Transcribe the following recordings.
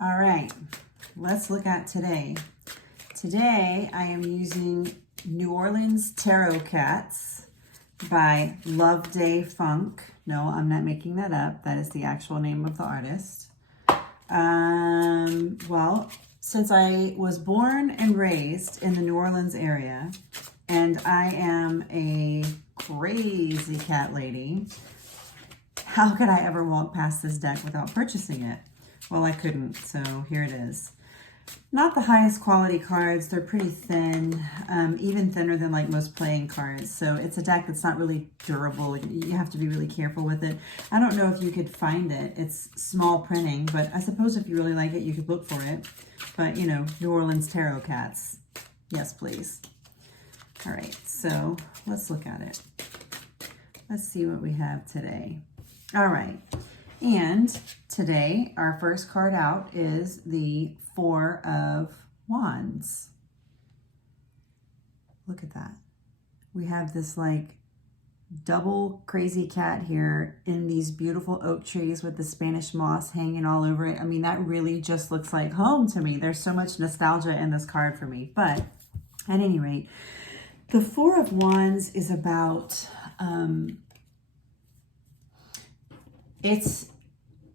All right, let's look at today. Today I am using New Orleans Tarot Cats by Loveday Funk. No, I'm not making that up. That is the actual name of the artist. Well, since I was born and raised in the New Orleans area, and I am a crazy cat lady, how could I ever walk past this deck without purchasing it? Well, I couldn't, so here it is. Not the highest quality cards. They're pretty thin, even thinner than like most playing cards. So it's a deck that's not really durable. You have to be really careful with it. I don't know if you could find it. It's small printing, but I suppose if you really like it, you could look for it. But, you know, New Orleans Tarot Cats. Yes, please. All right, so let's look at it. Let's see what we have today. All right. And today, our first card out is the Four of Wands. Look at that. We have this like double crazy cat here in these beautiful oak trees with the Spanish moss hanging all over it. I mean, that really just looks like home to me. There's so much nostalgia in this card for me. But at any rate, the Four of Wands is about... it's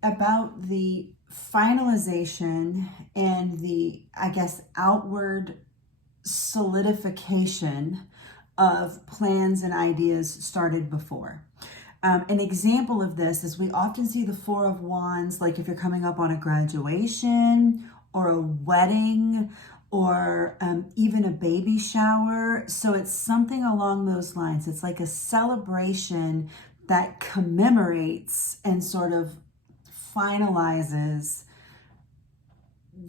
about the finalization and the, I guess, outward solidification of plans and ideas started before. An example of this is we often see the Four of Wands, like if you're coming up on a graduation or a wedding or even a baby shower. So it's something along those lines. It's like a celebration that commemorates and sort of finalizes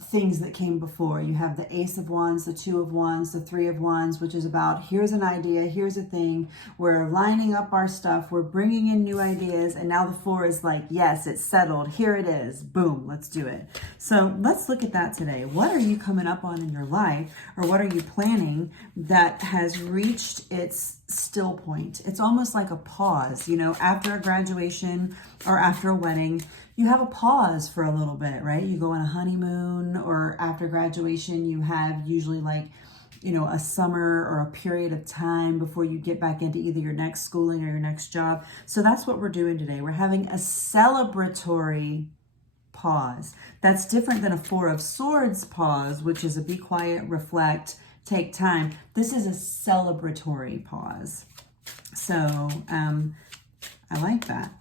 things that came before. You have the Ace of Wands, the Two of Wands, the Three of Wands, which is about here's an idea, here's a thing. We're lining up our stuff. We're bringing in new ideas. And now the Four is like, yes, it's settled. Here it is. Boom, let's do it. So let's look at that today. What are you coming up on in your life, or what are you planning that has reached its still point? It's almost like a pause, you know, after a graduation or after a wedding. You have a pause for a little bit, right? You go on a honeymoon, or after graduation, you have usually like, you know, a summer or a period of time before you get back into either your next schooling or your next job. So that's what we're doing today. We're having a celebratory pause. That's different than a Four of Swords pause, which is a be quiet, reflect, take time. This is a celebratory pause. So I like that.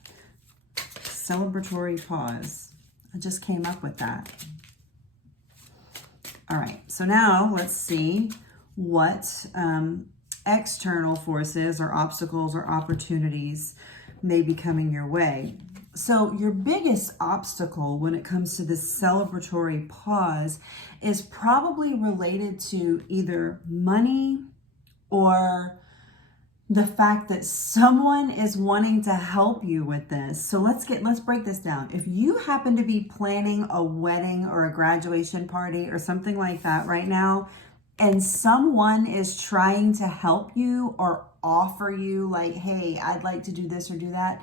Celebratory pause. I just came up with that. All right, so now let's see what external forces or obstacles or opportunities may be coming your way. So your biggest obstacle when it comes to this celebratory pause is probably related to either money or the fact that someone is wanting to help you with this. So let's break this down. If you happen to be planning a wedding or a graduation party or something like that right now, and someone is trying to help you or offer you like, hey, I'd like to do this or do that,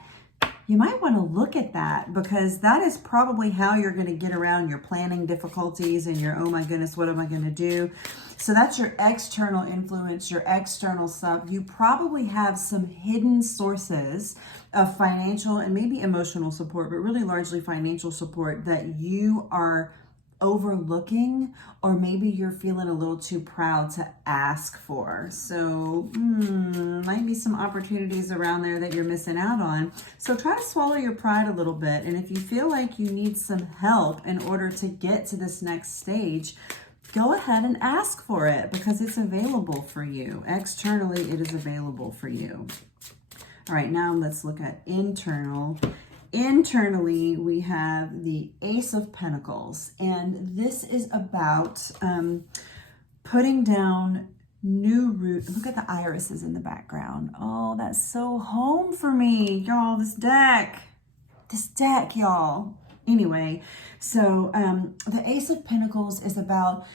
you might want to look at that, because that is probably how you're going to get around your planning difficulties and your, oh my goodness, what am I going to do? So that's your external influence, your external stuff. You probably have some hidden sources of financial and maybe emotional support, but really largely financial support that you are overlooking, or maybe you're feeling a little too proud to ask for. So might be some opportunities around there that you're missing out on. So try to swallow your pride a little bit. And if you feel like you need some help in order to get to this next stage, go ahead and ask for it, because it's available for you. Externally, it is available for you. All right, now let's look at internal. Internally, we have the Ace of Pentacles, and this is about putting down new roots. Look at the irises in the background. Oh, that's so home for me, y'all. This deck, y'all. Anyway, so the Ace of Pentacles is about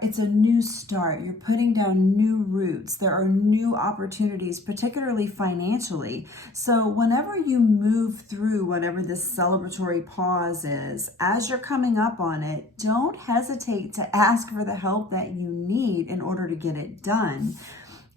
it's a new start. You're putting down new roots. There are new opportunities, particularly financially. So whenever you move through whatever this celebratory pause is, as you're coming up on it, don't hesitate to ask for the help that you need in order to get it done.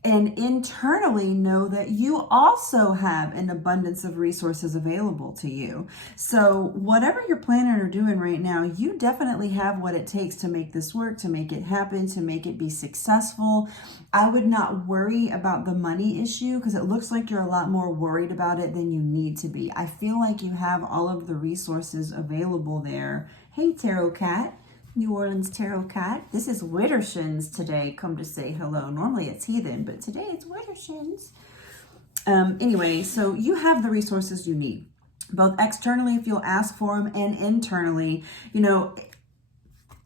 And internally know that you also have an abundance of resources available to you. So whatever you're planning or doing right now, you definitely have what it takes to make this work, to make it happen, to make it be successful. I would not worry about the money issue because it looks like you're a lot more worried about it than you need to be. I feel like you have all of the resources available there. Hey, Tarot Cat. New Orleans Tarot Cat. This is Widdershins today. Come to say hello. Normally it's Heathen, but today it's Widdershins. Anyway, so you have the resources you need, both externally if you'll ask for them and internally. You know,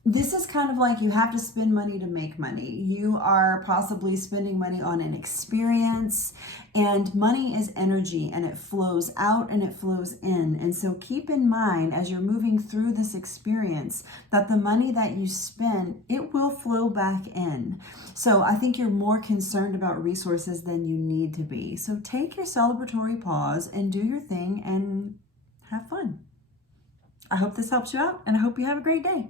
this is kind of like you have to spend money to make money. You are possibly spending money on an experience, and money is energy and it flows out and it flows in. And so keep in mind as you're moving through this experience that the money that you spend, it will flow back in. So I think you're more concerned about resources than you need to be. So take your celebratory pause and do your thing and have fun. I hope this helps you out, and I hope you have a great day.